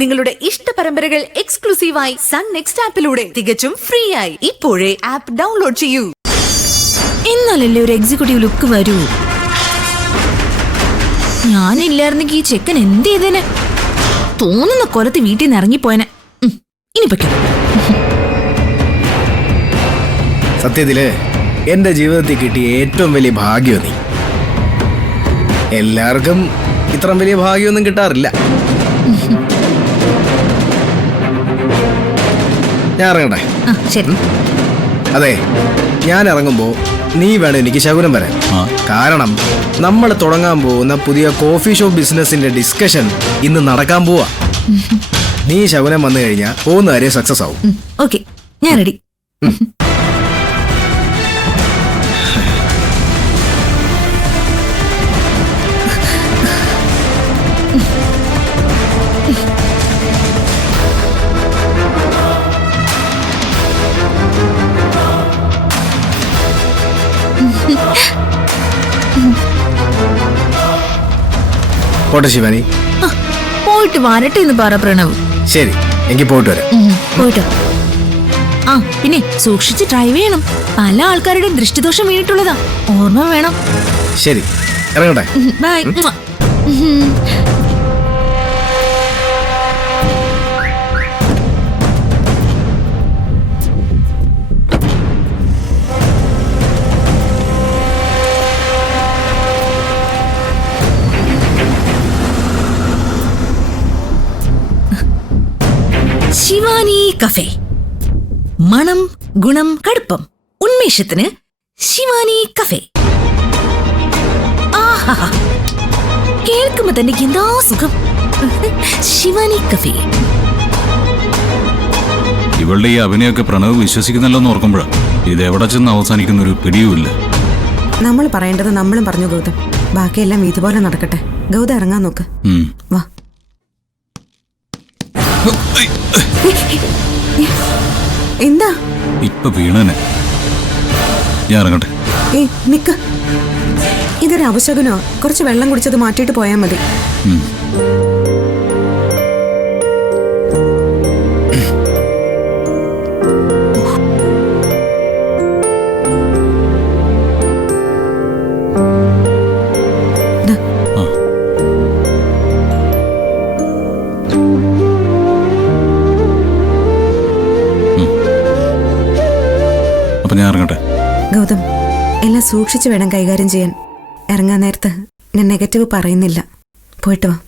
നിങ്ങളുടെ ഇഷ്ട പരമ്പരകൾ എക്സ്ക്ലൂസീവായി സൺ നെക്സ്റ്റ് ആപ്പിലൂടെ തികച്ചും ഫ്രീ ആയി ഇപ്പോഴേ ആപ്പ് ഡൗൺലോഡ് ചെയ്യൂ. എന്നാലല്ലേ ഒരു എക്സിക്യൂട്ടീവ് ലുക്ക് വരൂ. ഞാനില്ലായിരുന്നെങ്കിൽ ഈ ചെക്കൻ എന്ത് ചെയ്തേനെ? തോന്നുന്ന കൊലത്ത് വീട്ടിൽ നിന്ന് ഇറങ്ങിപ്പോയനെ. ഇനി പറ്റൂ. സത്യത്തില് എന്റെ ജീവിതത്തിൽ കിട്ടിയ ഏറ്റവും വലിയ ഭാഗ്യം നീ. എല്ലാവർക്കും ഇത്രയും വലിയ ഭാഗ്യമൊന്നും കിട്ടാറില്ല. ഞാൻ ഇറങ്ങട്ടെ? ശരി. അതെ, ഞാൻ ഇറങ്ങുമ്പോ നീ വേണം എനിക്ക് ശകുനം വരാൻ. കാരണം നമ്മൾ തുടങ്ങാൻ പോകുന്ന പുതിയ കോഫി ഷോപ്പ് ബിസിനസിന്റെ ഡിസ്കഷൻ ഇന്ന് നടക്കാൻ പോവാ. നീ ശകുനം വന്നു കഴിഞ്ഞാൽ പോകുന്ന കാര്യം സക്സസ് ആവും. ഓക്കെ, ഞാൻ റെഡി. പോട്ടെ ശിവാനി. പോയിട്ട് വരട്ടെ എന്ന് പറ പ്രണവ്. ശരി, എങ്കിൽ പോയിട്ട് വരാം. പോയിട്ടോ. ആ പിന്നെ സൂക്ഷിച്ച് ഡ്രൈവ് ചെയ്യണം. പല ആൾക്കാരുടെ ദൃഷ്ടിദോഷം വീണിട്ടുള്ളതാ, ഓർമ്മ വേണം. ശരി, ഇറങ്ങട്ടെ? ബൈ. ശിവാനി കഫേ. മണം, ഗുണം, കടുപ്പം, ഉന്മേഷത്തിന് ശിവാനി കഫേ. ആഹാ, കേൾക്കുമ്പോ തന്നെ എന്താ സുഖം. ശിവാനി കഫേ. ഇവളുടെ ഈ അഭിനയൊക്കെ പ്രണവ് വിശ്വസിക്കുന്നല്ലോ എന്ന് ഓർക്കുമ്പോഴാ ഇത് എവിടെ ചെന്ന് അവസാനിക്കുന്ന ഒരു പിടിയുമില്ല. നമ്മൾ പറയേണ്ടത് നമ്മളും പറഞ്ഞു ഗൗതം. ബാക്കിയെല്ലാം ഇതുപോലെ നടക്കട്ടെ. ഗൗതം ഇറങ്ങാൻ നോക്ക്. വാ. എന്താ ഇപ്പൊ വീണനെ? ഞാൻ ഇറങ്ങട്ടെ? നിക്ക്, ഇതൊരു അവശകനോ. കുറച്ച് വെള്ളം കുടിച്ചത് മാറ്റിയിട്ട് പോയാൽ മതി. ഞാൻ ഇറങ്ങട്ടെ? ഗൗതം, എല്ലാം സൂക്ഷിച്ചു വേണം കൈകാര്യം ചെയ്യാൻ. ഇറങ്ങാൻ നേരത്ത് ഞാൻ നെഗറ്റീവ് പറയുന്നില്ല. പോയിട്ട് വാ.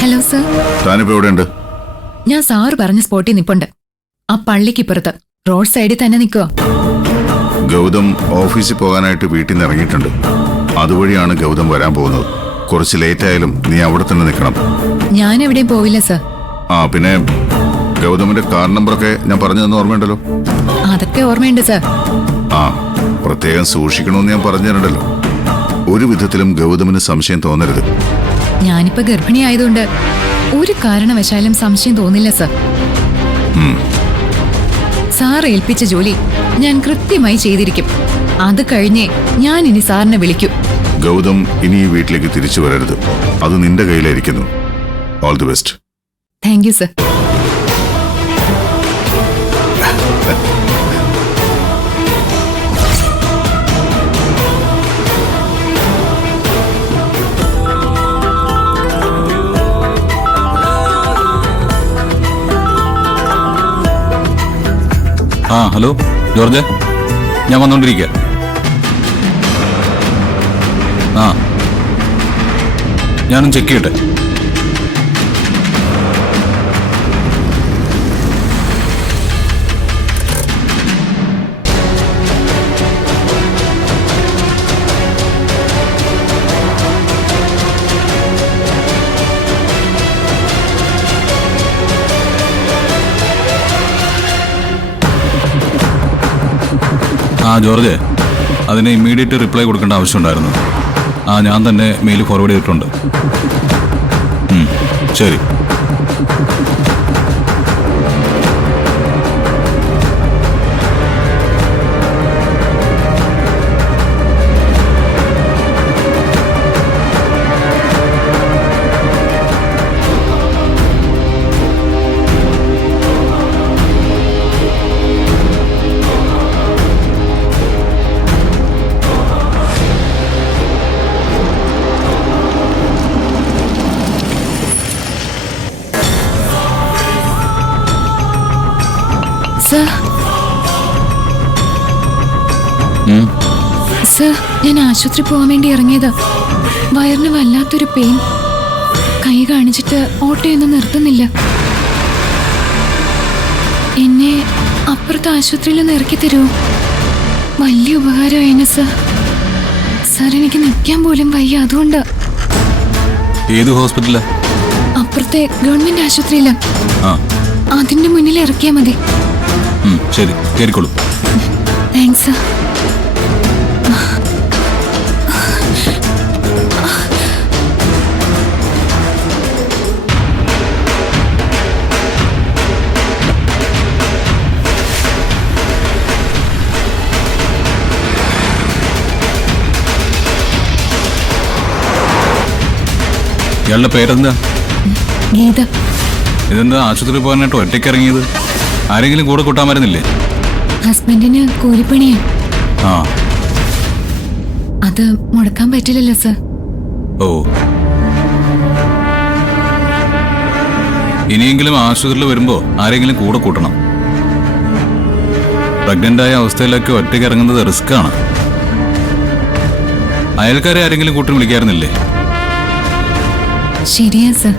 Hello sir. താനിപ്പോ എവിടെയുണ്ട്? ഞാൻ സാറ് പറഞ്ഞ സ്പോട്ടിൽ നിപ്പുണ്ട്. ആ പള്ളിക്കിപ്പുറത്ത് റോഡ് സൈഡിൽ തന്നെ നിൽക്കുക. ഗൗതം ഓഫീസിൽ പോകാനായിട്ട് വീട്ടിൽ നിന്ന് ഇറങ്ങിയിട്ടുണ്ട്. അതുവഴിയാണ് ഗൗതം വരാൻ പോകുന്നത്. കുറച്ച് ലേറ്റ് ആയാലും നീ അവിടെ തന്നെ നിൽക്കണം. ഞാൻ എവിടെയും പോവില്ല സർ. പിന്നെ ഗൗതമിന്റെ കാർ നമ്പറൊക്കെ ഞാൻ പറഞ്ഞു തന്നെ ഓർമ്മയുണ്ടല്ലോ? അതൊക്കെ ഓർമ്മയുണ്ട് സർ. പ്രത്യേകം സൂക്ഷിക്കണമെന്ന് ഞാൻ പറഞ്ഞു തരണ്ടല്ലോ. ഒരു വിധത്തിലും ഗൗതമിന് സംശയം തോന്നരുത്. ഞാനിപ്പോ ഗർഭിണി ആയതുകൊണ്ട് ഒരു കാരണവശാലും സംശയം തോന്നില്ല സർ. സാർ ഏൽപ്പിച്ച ജോലി ഞാൻ കൃത്യമായി ചെയ്തിരിക്കും. അത് കഴിഞ്ഞേ ഞാൻ ഇനി സാറിനെ വിളിക്കൂ. ഗൗതം ഇനി ഈ വീട്ടിലേക്ക് തിരിച്ചു വരരുത്. അത് നിന്റെ കയ്യിലായിരിക്കുന്നു. All the best. Thank you sir. Hello George, ഞാൻ വന്നോണ്ടിരിക്കുക. ഞാനും ചെക്ക് ചെയ്യട്ടെ. ആ ജോർജ്, അതിന് ഇമ്മീഡിയറ്റ് റിപ്ലൈ കൊടുക്കേണ്ട ആവശ്യമുണ്ടായിരുന്നു. ഞാൻ തന്നെ മെയിൽ ഫോർവേഡ് ചെയ്തിട്ടുണ്ട്. ശരി. സർ, ഞാൻ ആശുപത്രി പോകാൻ വേണ്ടി ഇറങ്ങിയതാ. വയറിന് വല്ലാത്തൊരു പെയിൻ. കൈ കാണിച്ചിട്ട് ഓട്ടയൊന്നും നിർത്തുന്നില്ല. എന്നെ അപ്പുറത്തെ ആശുപത്രിയിൽ നിന്ന് ഇറക്കി തരുമോ? വലിയ ഉപകാരമായിരുന്നു സർ. സർ, എനിക്ക് നിൽക്കാൻ പോലും വയ്യ. അതുകൊണ്ട് ഏത് ഹോസ്പിറ്റലാ? അപ്പുറത്തെ ഗവൺമെന്റ് ആശുപത്രിയില. അതിന്റെ മുന്നിൽ ഇറക്കിയാ മതി. ശരി, കേറിക്കോളൂ. Thanks sir. ഇയാളുടെ പേരെന്താ? ഗീത. ഇതെന്താ ആശുപത്രി പോകാനായിട്ട് ഒറ്റയ്ക്ക് ഇറങ്ങിയത്? ആരെങ്കിലും കൂടെ കൂട്ടാൻ വരുന്നില്ലേ? ഹസ്ബൻഡിന് കൂലിപ്പണിയാ. ആ, അത് മുടക്കാൻ പറ്റില്ലല്ലോ സർ. ഓ, ഇനിയെങ്കിലും ആശുപത്രിയിൽ വരുമ്പോ ആരെങ്കിലും കൂടെ കൂട്ടണം. പ്രഗ്നന്റ് ആയ അവസ്ഥയിലൊക്കെ ഒറ്റയ്ക്ക് ഇറങ്ങുന്നത് റിസ്ക്കാണ്. അയൽക്കാരെ ആരെങ്കിലും കൂട്ടി വിളിക്കാറുന്നില്ലേ? ശരിയാ സർ.